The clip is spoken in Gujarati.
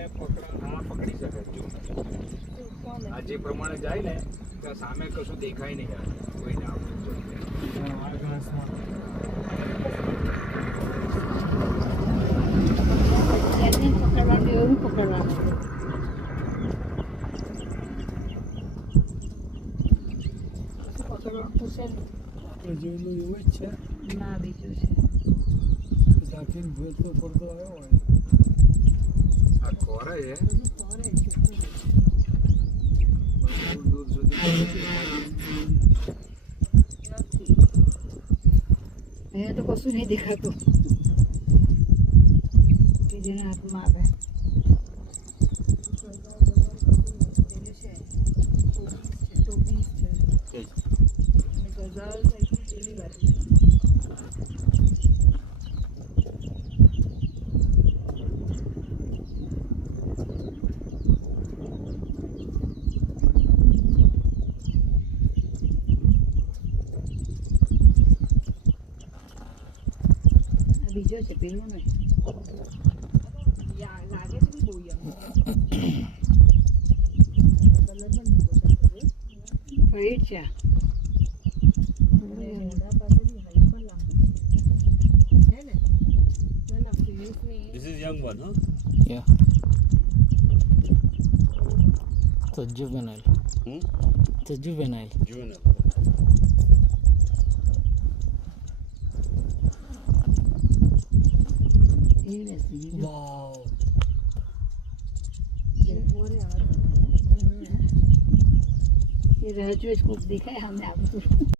આને પકડી શકે જો આ જે પ્રમાણે જાય ને તો સામે કશું દેખાય નહીં યાર કોઈને આવતું જ આ ઘાસમાં પકડવાનું એવું પકડવાનું પકડવાનું પૂછે આપણે જેવું એવું જ છે ના બીજું છે રાખીને ભેજતો પડતો આવ્યો હોય આ ખોરે છે બધું ફરે છે દૂર દૂર સુધી નથી અહીંયા તો કશું નહીં દેખાતું કે જેને હાથમાં આવે બીજો છે પેલું નહીં લાગે છે બી બહુ હાઈટ છે This is young one, huh? Yeah. So juvenile. It's a juvenile. Juvenile. વાવ એ રજુ જ કોક દેખાય અમને આ બધું